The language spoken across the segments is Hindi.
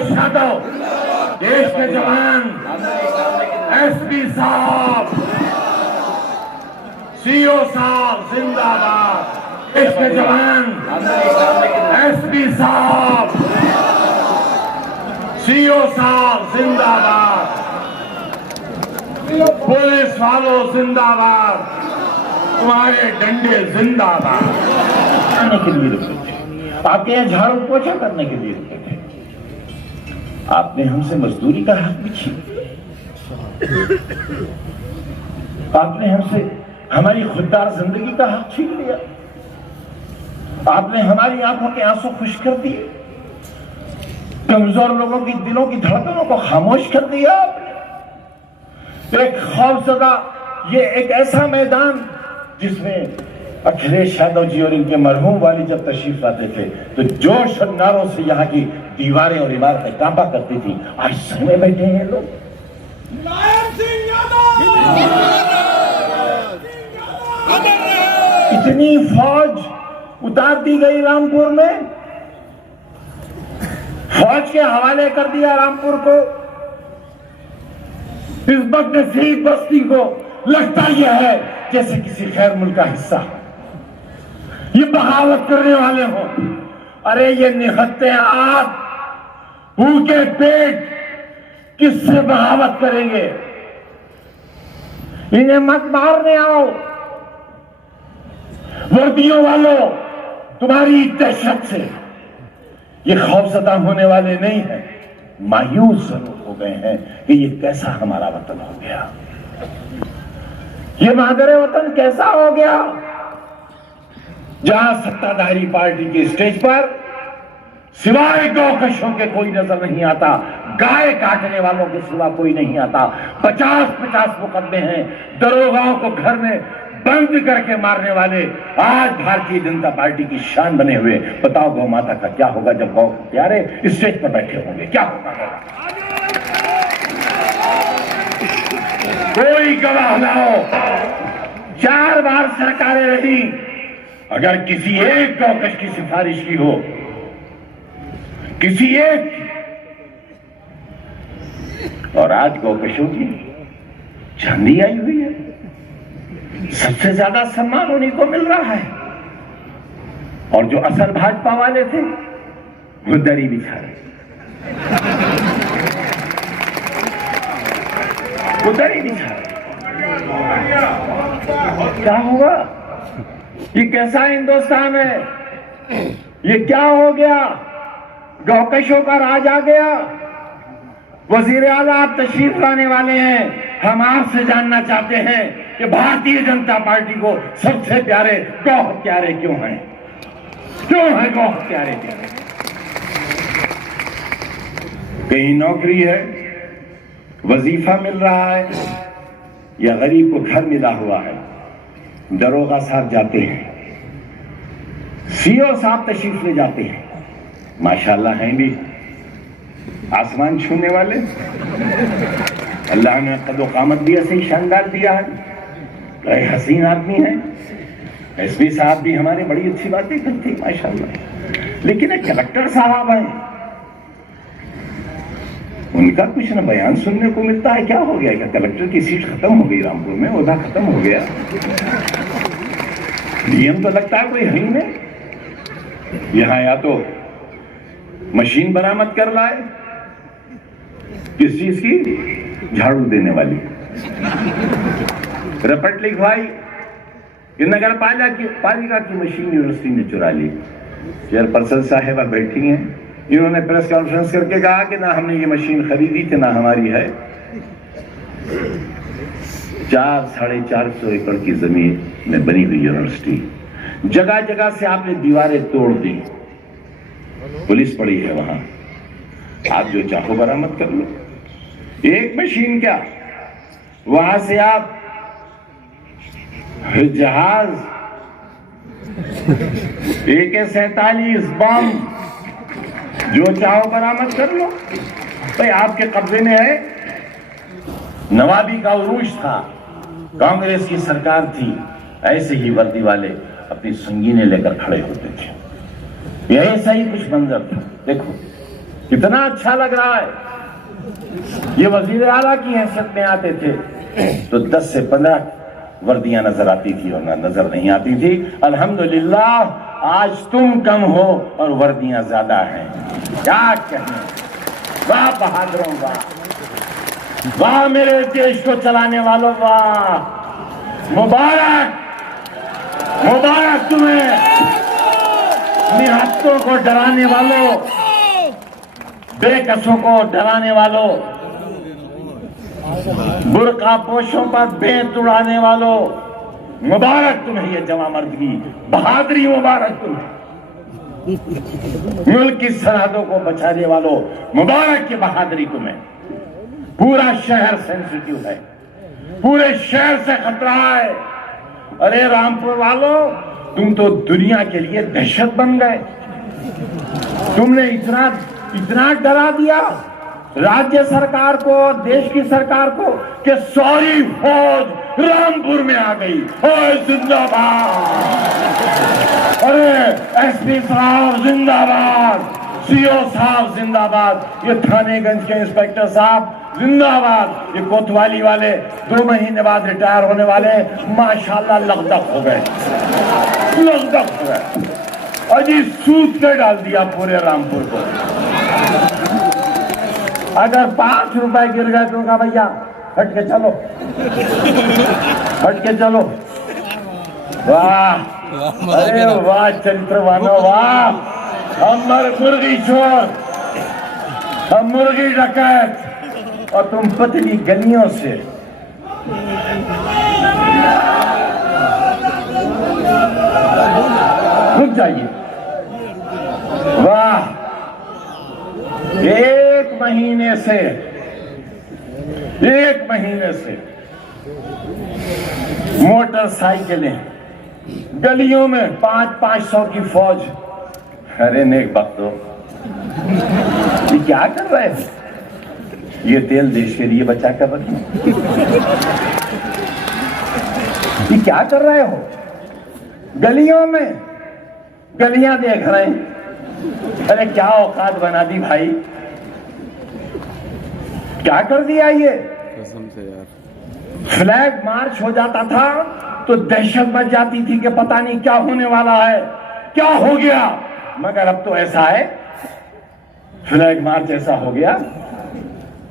इशादो, देश के जवान, एसपी साहब, सीओ साहब जिंदाबाद, देश के जवान, एसपी साहब, सीओ साहब जिंदाबाद, पुलिस वालों जिंदाबाद, तुम्हारे डंडे जिंदाबाद। करने के लिए रुके थे, आपके यहाँ झाड़ू पोछा करने के लिए रुके थे, आपने हमसे मजदूरी का हक भी छीन लिया, आपने हमसे हमारी खुददार जिंदगी का हक छीन लिया, आपने हमारी आंखों के आंसू खुश कर दिए, कमजोर लोगों की दिलों की धड़कनों को खामोश कर दिया आपने। एक खौफजदा, ये एक ऐसा मैदान जिसमें अखिलेश यादव जी और इनके मरहूम वाली जब तशरीफ लाते थे तो जोश और नारों से यहाँ की दीवारें और इमारतें कांपा करती थी। आज संग में बैठे हैं लोग। इतनी फौज उतार दी गई रामपुर में, फौज के हवाले कर दिया रामपुर को। इस बदनसीब बस्ती को लगता यह है जैसे किसी खैर मुल्क का हिस्सा, ये बगावत करने वाले हो। अरे ये निहत्ते आप भूखे पेट किससे बगावत करेंगे? इन्हें मत मारने आओ। वर्दियों वालों, तुम्हारी दहशत से ये खौफजदा होने वाले नहीं है, मायूस जरूर हो गए हैं कि ये कैसा हमारा वतन हो गया, ये मादरे वतन कैसा हो गया, जहां सत्ताधारी पार्टी के स्टेज पर सिवाय गौकशों के कोई नजर नहीं आता, गाय काटने वालों के सिवा कोई नहीं आता। 50-50 मुकदमे हैं, दरोगाओं को घर में बंद करके मारने वाले आज भारतीय जनता पार्टी की शान बने हुए। बताओ गौ माता का क्या होगा जब गौ प्यारे स्टेज पर बैठे होंगे, क्या होगा? कोई गवाह लाओ। 4 बार सरकारें रही, अगर किसी एक गौकश की सिफारिश की हो, किसी एक, और आज गौकशों की चांदी आई हुई है, सबसे ज्यादा सम्मान उन्हीं को मिल रहा है, और जो असल भाजपा वाले थे वो दरी बिछा रहे, वो दरी बिछा रहे। क्या होगा? ये कैसा हिंदुस्तान है? ये क्या हो गया? गौकशों का राज आ गया। वजीर आला आप तशरीफ लाने वाले हैं, हम आपसे जानना चाहते हैं कि भारतीय जनता पार्टी को सबसे प्यारे गौ हत्यारे क्यों हैं? क्यों हैं गौ हत्यारे? कहीं नौकरी है, वजीफा मिल रहा है, या गरीब को घर मिला हुआ है, दरोगा साहब जाते हैं, सीओ साहब तशरीफ ले जाते हैं, माशाल्लाह हैं भी आसमान छूने वाले, अल्लाह ने कदो कामत भी ऐसे ही शानदार दिया है, बड़े हसीन आदमी हैं। एसपी साहब भी हमारे बड़ी अच्छी बातें करते हैं माशाल्लाह, लेकिन एक कलेक्टर साहब हैं, उनका कुछ ना बयान सुनने को मिलता है। क्या हो गया? क्या कलेक्टर की सीट खत्म हो गई रामपुर में? ओहदा खत्म हो गया? डीएम तो लगता है कोई है ही नहीं। यहां या तो मशीन बरामद कर लाए, किस चीज की? झाड़ू देने वाली। रपट लिखवाई कि नगर पालिका की मशीन यूनिवर्सिटी ने चुरा ली। चेयरपर्सन साहिबा बैठी हैं, इन्होंने प्रेस कॉन्फ्रेंस करके कहा कि ना हमने ये मशीन खरीदी थी, ना हमारी है। 400-450 एकड़ की जमीन में बनी हुई यूनिवर्सिटी, जगह जगह से आपने दीवारें तोड़ दी, पुलिस पड़ी है वहां, आप जो चाहो बरामद कर लो। एक मशीन क्या, वहां से आप जहाज, AK-47 बम जो चाहो बरामद कर लो। भाई आपके कब्जे में है। नवाबी का उरूज था, कांग्रेस की सरकार थी, ऐसे ही वर्दी वाले अपनी संगीनें लेकर खड़े होते थे। यही सही कुछ मंजर था। देखो कितना अच्छा लग रहा है। ये वजीर आला की हैसियत में आते थे तो 10 से 15 वर्दियां नजर आती थी और नजर नहीं आती थी। अल्हम्दुलिल्लाह आज तुम कम हो और वर्दियां ज्यादा हैं। क्या कहें, वाह बहादुरों, वाह वाह मेरे देश को चलाने वालों, वाह मुबारक मुबारक तुम्हें, निहत्तों को डराने वालों, बेकसों को डराने वालों, बुर्का पोशों पर बेंत उड़ाने वालों, मुबारक तुम्हें ये जवां मर्दगी, बहादुरी मुबारक तुम्हें। मुल्क की सरहदों को बचाने वालों, मुबारक की बहादुरी तुम्हें। पूरा शहर सेंसिटिव है, पूरे शहर से खतरा है। अरे रामपुर वालों, तुम तो दुनिया के लिए दहशत बन गए। तुमने इतना डरा दिया राज्य सरकार को, देश की सरकार को कि सॉरी फौज रामपुर में आ गई। ओए जिंदाबाद, अरे एसपी साहब जिंदाबाद, सीओ साहब जिंदाबाद, ये थानेगंज के इंस्पेक्टर साहब जिंदाबाद, ये कोतवाली वाले 2 महीने बाद रिटायर होने वाले माशाल्लाह लगदक हो गए, लगदक हो गए। अजी सूद के डाल दिया पूरे रामपुर को। अगर 5 रुपए गिर गए तो कहा भैया हट के चलो, हट के चलो। वाह, अरे वाह चरित्रवानो, वाह। हम मुर्गी चोर, हम मुर्गी डकैत और तुम पतली गलियों से। रुक जाइए, वाह। 1 महीने से मोटरसाइकिलें गलियों में 500 की फौज। अरे नेक बख्तो, ये क्या कर रहे हैं? ये तेल देश के लिए बचा कर रखिए। ये क्या कर रहे हो? गलियों में गलियां देख रहे हैं। अरे क्या औकात बना दी भाई, क्या कर दिया ये? कसम से यार, फ्लैग मार्च हो जाता था तो दहशत मच जाती थी कि पता नहीं क्या होने वाला है, क्या हो गया। मगर अब तो ऐसा है, फ्लैग मार्च ऐसा हो गया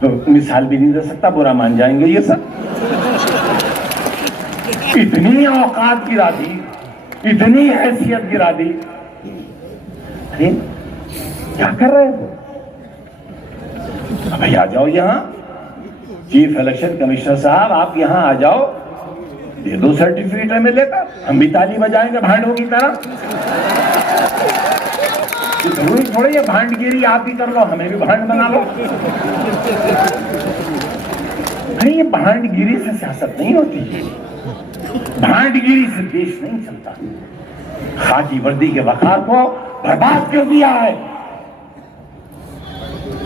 तो मिसाल भी नहीं दे सकता, बुरा मान जाएंगे ये सब। इतनी औकात गिरा दी, इतनी हैसियत गिरा दी। अरे क्या कर रहे हो? भाई आ जाओ यहाँ, चीफ इलेक्शन कमिश्नर साहब आप यहाँ आ जाओ, दे दो सर्टिफिकेट हमें लेकर, हम भी ताली बजाएंगे भांडों की तरह। जरूरी थोड़ी है भांडगिरी आप ही कर लो, हमें भी भांड बना लो। नहीं, ये भांडगिरी से सियासत नहीं होती है, भांडगिरी से देश नहीं चलता। खाकी वर्दी के वकार को बर्बाद कर दिया है,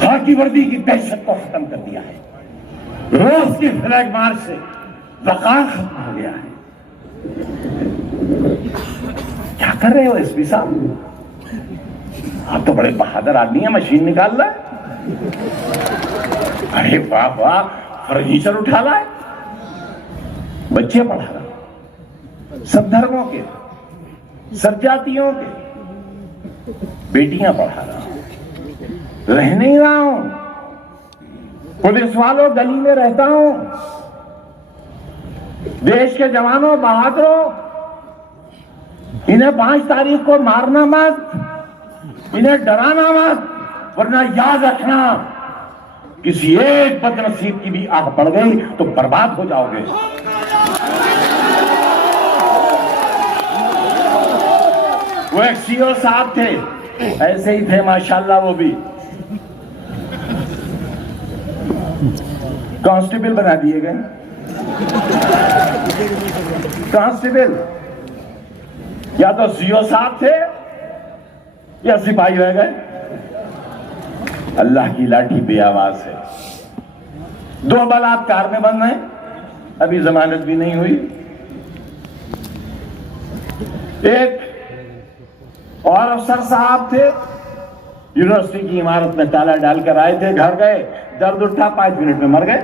खाकी वर्दी की दहशत को खत्म कर दिया है, रोज की फ्लैग मार्च से वकार खत्म हो गया है। क्या कर रहे हो एसपी साहब? आप तो बड़े बहादुर आदमी हैं, मशीन निकाल रहा है। अरे वाह वाह, फर्नीचर उठा रहा है, बच्चे पढ़ा रहा है, सब धर्मों के, सब जातियों के बेटियां पढ़ा रहा हूं, रह नहीं रहा हूं। पुलिस वालों, गली में रहता हूं। देश के जवानों, बहादुरों, इन्हें 5 तारीख को मारना मत, इन्हें डराना मत, वरना याद रखना किसी एक बदनसीब की भी आंख पड़ गई तो बर्बाद हो जाओगे। वो एक सीओ साहब थे, ऐसे ही थे माशाल्लाह, वो भी कांस्टेबल बना दिए गए। कांस्टेबल या तो सीओ साहब थे या सिपाही रह गए। अल्लाह की लाठी बेआवाज है। 2 बलात्कार में बंद हैं, अभी जमानत भी नहीं हुई। एक और अफसर साहब थे, यूनिवर्सिटी की इमारत में ताला डालकर आए थे, घर गए, दर्द उठा, 5 मिनट में मर गए।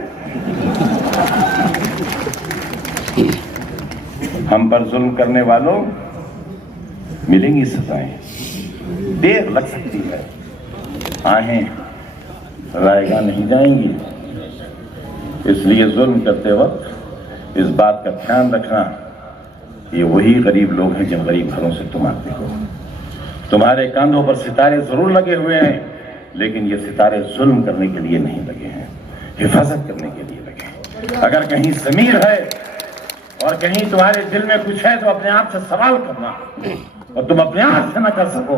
हम पर जुल्म करने वालों मिलेंगी सजाएं, देर लग सकती है, आहें रायगा नहीं जाएंगी। इसलिए जुल्म करते वक्त इस बात का ध्यान रखना, ये वही गरीब लोग हैं जिन गरीब घरों से तुम आते हो। तुम्हारे कांधों पर सितारे जरूर लगे हुए हैं, लेकिन ये सितारे जुल्म करने के लिए नहीं लगे हैं, हिफाजत करने के लिए लगे हैं। अगर कहीं ज़मीर है और कहीं तुम्हारे दिल में कुछ है तो अपने आप से सवाल करना, और तुम अपने आप से न कर सको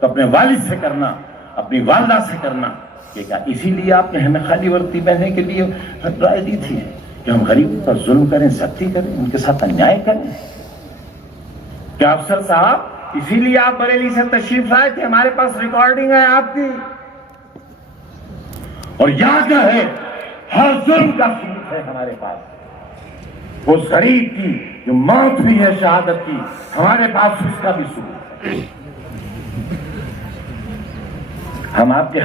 तो अपने वालिद से करना, अपनी वालदा से करना कि क्या इसीलिए आपने हमें खाली वर्दी पहनने के लिए राय दी थी कि हम गरीबों पर जुल्म करें, सख्ती करें, उनके साथ अन्याय करें? क्या अफसर साहब इसीलिए आप बरेली से तशरीफ लाए थे? हमारे पास रिकॉर्डिंग है आपकी, और याद है हर जुल्म का सबूत है हमारे पास। वो गरीब की जो मौत हुई है शहादत की, हमारे पास उसका भी सबूत है। हम आपके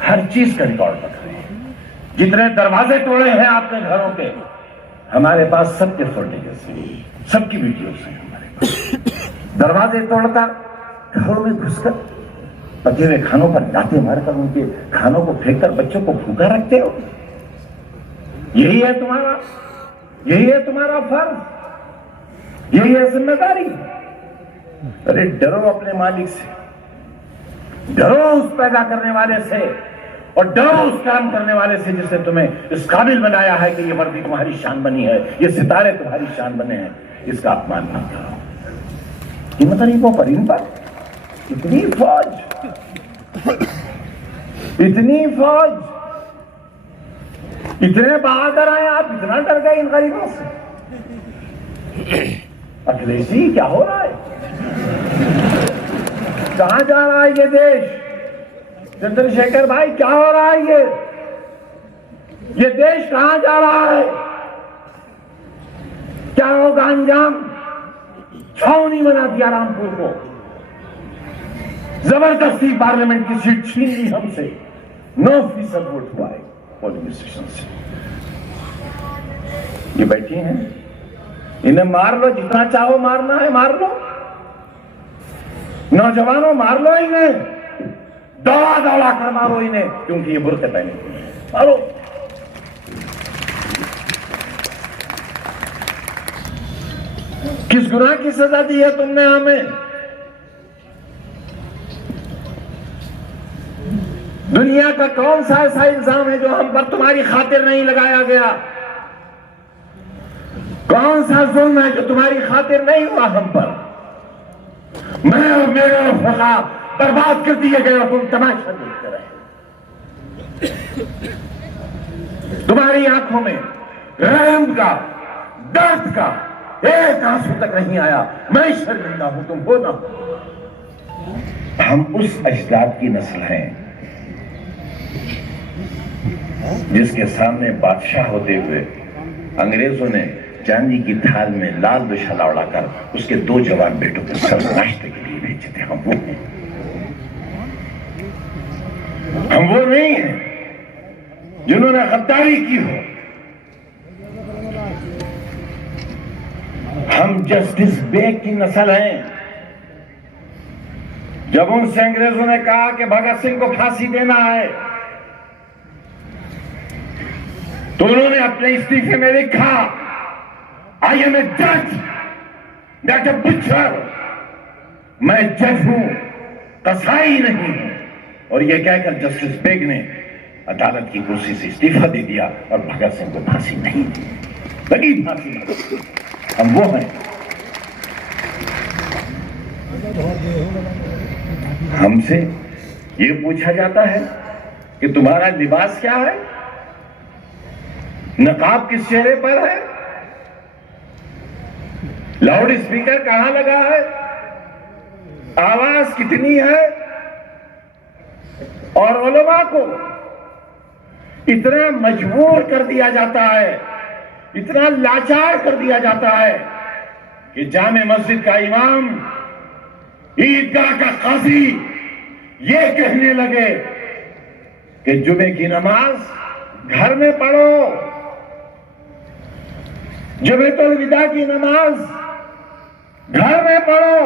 हर चीज का रिकॉर्ड रख रहे हैं। जितने दरवाजे तोड़े हैं आपके घरों के, हमारे पास सबके फुटेजेस हैं, सबकी वीडियोस हैं हमारे पास। दरवाजे तोड़कर घरों में घुसकर पके हुए खानों पर लाते मारकर उनके खानों को फेंककर बच्चों को भूखा रखते हो। यही है तुम्हारा फर्ज, यही है जिम्मेदारी। अरे डरो अपने मालिक से, डरो उस पैदा करने वाले से, और डरो उस काम करने वाले से जिसने तुम्हें इस काबिल बनाया है कि ये वर्दी तुम्हारी शान बनी है, ये सितारे तुम्हारी शान बने हैं। इसका अपमान मत करो। कीमत गरीबों पर, इन पर इतनी फौज, इतने बहादुर आए, आप इतना डर गए इन गरीबों से? अखिलेश क्या हो रहा है? कहां जा रहा है ये देश? चंद्रशेखर भाई क्या हो रहा है? ये देश कहां जा रहा है? क्या होगा अंजाम? छावनी बना दिया रामपुर को, जबरदस्ती पार्लियामेंट की सीट छीन ली हमसे, 9% वोट हुआ है पोलिंग स्टेशन से। ये बैठी हैं, इन्हें मार लो, जितना चाहो मारना है मार लो। नौजवानों मार लो इन्हें, दौड़ा कर मारो इन्हें, क्योंकि ये बुरके पहने हुए हैं। मारो। किस गुनाह की सजा दी है तुमने हमें? दुनिया का कौन सा ऐसा इल्जाम है जो हम पर तुम्हारी खातिर नहीं लगाया गया? कौन सा जुल्म है जो तुम्हारी खातिर नहीं हुआ हम पर? मैं और मेरे रफ़ीक़ा बर्बाद कर दिए गए और तुम तमाशा देखते रहे। तुम्हारी आंखों में रहम का, दर्द का एक आंसू तक नहीं आया। मैं शर्मिंदा हूं, तुम हो ना। हम उस अजदाद की नस्ल हैं जिसके सामने बादशाह होते हुए अंग्रेजों ने चांदी की थाल में लाल दुशाला उड़ाकर उसके 2 जवान बेटों को सर्वनाशते के लिए भेजे थे। हम वो नहीं हैं जिन्होंने गद्दारी की हो। हम जस्टिस बेग की नस्ल हैं। जब उनसे अंग्रेजों ने कहा कि भगत सिंह को फांसी देना है, तो उन्होंने अपने इस्तीफे में लिखा, आई एम ए जज नॉट ए बुचर। मैं जज हूं, कसाई नहीं हूं। और यह कहकर जस्टिस बेग ने अदालत की कुर्सी से इस्तीफा दे दिया और भगत सिंह को फांसी नहीं दी। लगी फांसी नहीं। हम वो हैं। हमसे ये पूछा जाता है कि तुम्हारा लिबास क्या है, नकाब किस चेहरे पर है, लाउड स्पीकर कहां लगा है, आवाज कितनी है, और उलमा को इतना मजबूर कर दिया जाता है, इतना लाचार कर दिया जाता है कि जामे मस्जिद का इमाम, ईदगाह का काजी ये कहने लगे कि जुमे की नमाज घर में पढ़ो, जुमेतुल विदा की नमाज घर में पढ़ो,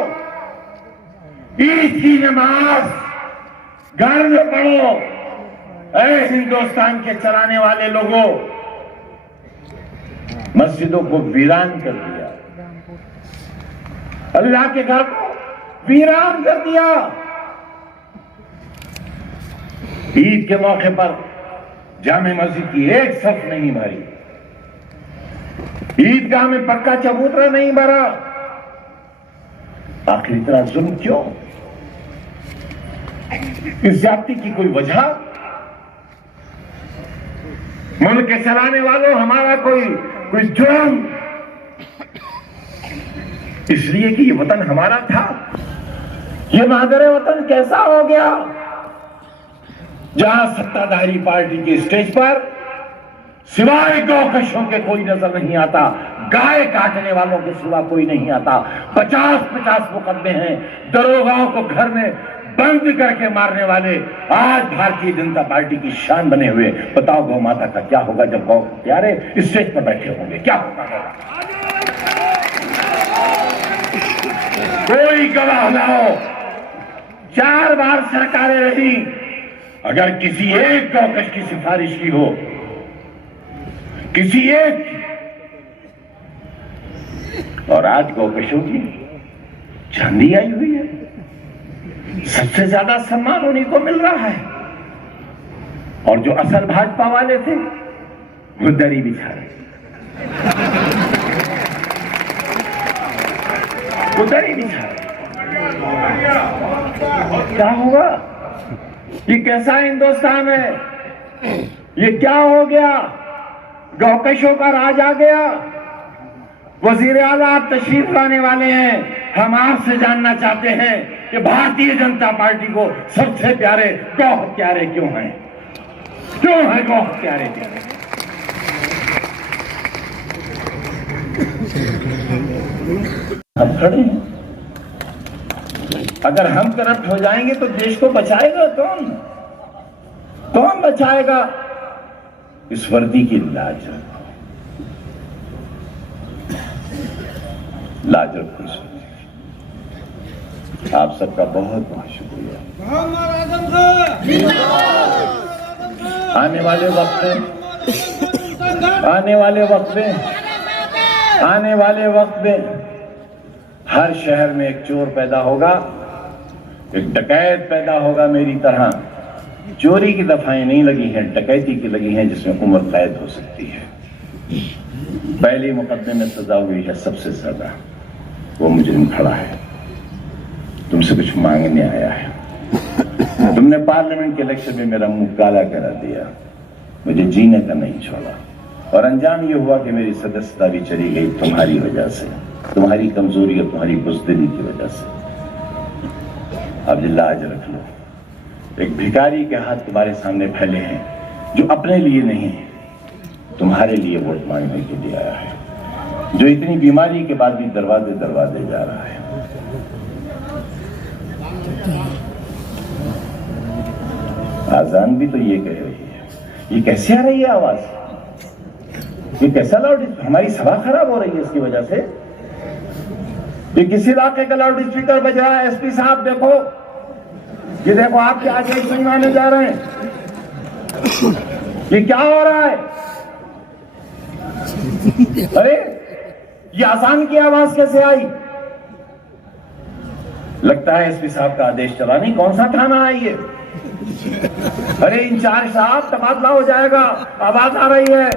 ईद की नमाज घर में पढ़ो। ऐ हिंदुस्तान के चलाने वाले लोगों, मस्जिदों को वीरान कर दिया, अल्लाह के घर को वीरान कर दिया। ईद के मौके पर जामे मस्जिद की एक सफ नहीं भरी, ईदगाह में पक्का चबूतरा नहीं भरा। आखिर इतना जुल्म क्यों? इस जाति की कोई वजह? मुल्क के चलाने वालों, हमारा कोई जुर्म? इसलिए कि ये वतन हमारा था। ये मादरे वतन कैसा हो गया जहां सत्ताधारी पार्टी के स्टेज पर सिवाय गौकशों के कोई नजर नहीं आता, गाय काटने वालों के सिवा कोई नहीं आता। 50-50 मुकदमे हैं, दरोगाओं को घर में बंद करके मारने वाले आज भारतीय जनता पार्टी की शान बने हुए। बताओ गौ माता का क्या होगा जब गौ प्यारे स्टेज पर बैठे होंगे? क्या होगा? कोई गवाह ना हो। 4 बार सरकारें रही, अगर किसी एक गौकश की सिफारिश की हो, किसी एक, और आज गौकशों की चांदी आई हुई है। सबसे ज्यादा सम्मान उन्हीं को मिल रहा है, और जो असल भाजपा वाले थे वो दरी बिछा रहे, वो दरी बिछा रहे। क्या होगा? ये कैसा हिंदुस्तान है? ये क्या हो गया? गौकशों का राज आ गया। वजीर आला आप तशरीफ लाने वाले हैं। हम आपसे जानना चाहते हैं कि भारतीय जनता पार्टी को सबसे प्यारे गौ प्यारे क्यों हैं? क्यों है गौ प्यारे? हम खड़े हैं। अगर हम करप्ट हो जाएंगे तो देश को बचाएगा कौन? कौन बचाएगा? इस वर्दी की लाज रखो, लाज रखो। आप सबका बहुत बहुत शुक्रिया। आने वाले वक्त में हर शहर में एक चोर पैदा होगा, एक डकैत पैदा होगा मेरी तरह। चोरी की दफाएं नहीं लगी हैं, डकैती की लगी हैं, जिसमें उम्र कैद हो सकती है। पहले मुकदमे में सजा हुई है सबसे ज्यादा, वो मुजरिम खड़ा है, तुमसे कुछ मांगने आया है। तुमने पार्लियामेंट के इलेक्शन में मेरा मुंह काला करा दिया, मुझे जीने का नहीं छोड़ा, और अंजाम ये हुआ कि मेरी सदस्यता भी चली गई तुम्हारी वजह से, तुम्हारी कमजोरी और तुम्हारी बुज़दिली की वजह से। अब लाज रख लो। एक भिखारी के हाथ तुम्हारे सामने फैले हैं, जो अपने लिए नहीं, तुम्हारे लिए वोट मांगने के लिए आया है, जो इतनी बीमारी के बाद भी दरवाजे दरवाजे जा रहा है। आजान भी तो ये कह रही है। ये कैसे आ रही है आवाज? ये कैसा लाउड? हमारी सभा खराब हो रही है इसकी वजह से। ये किसी इलाके का लाउड स्पीकर बज रहा है। एसपी साहब देखो, ये देखो आपके आगे सुनवाने जा रहे हैं। ये क्या हो रहा है? अरे ये आसान की आवाज कैसे आई? लगता है एसपी साहब का आदेश चला नहीं। कौन सा थाना है ये? अरे इंचार्ज साहब, तबादला हो जाएगा, आवाज आ रही है,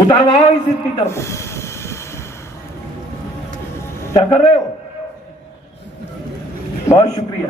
उतारवाओ इस स्पीकर को। क्या कर रहे हो? बहुत शुक्रिया।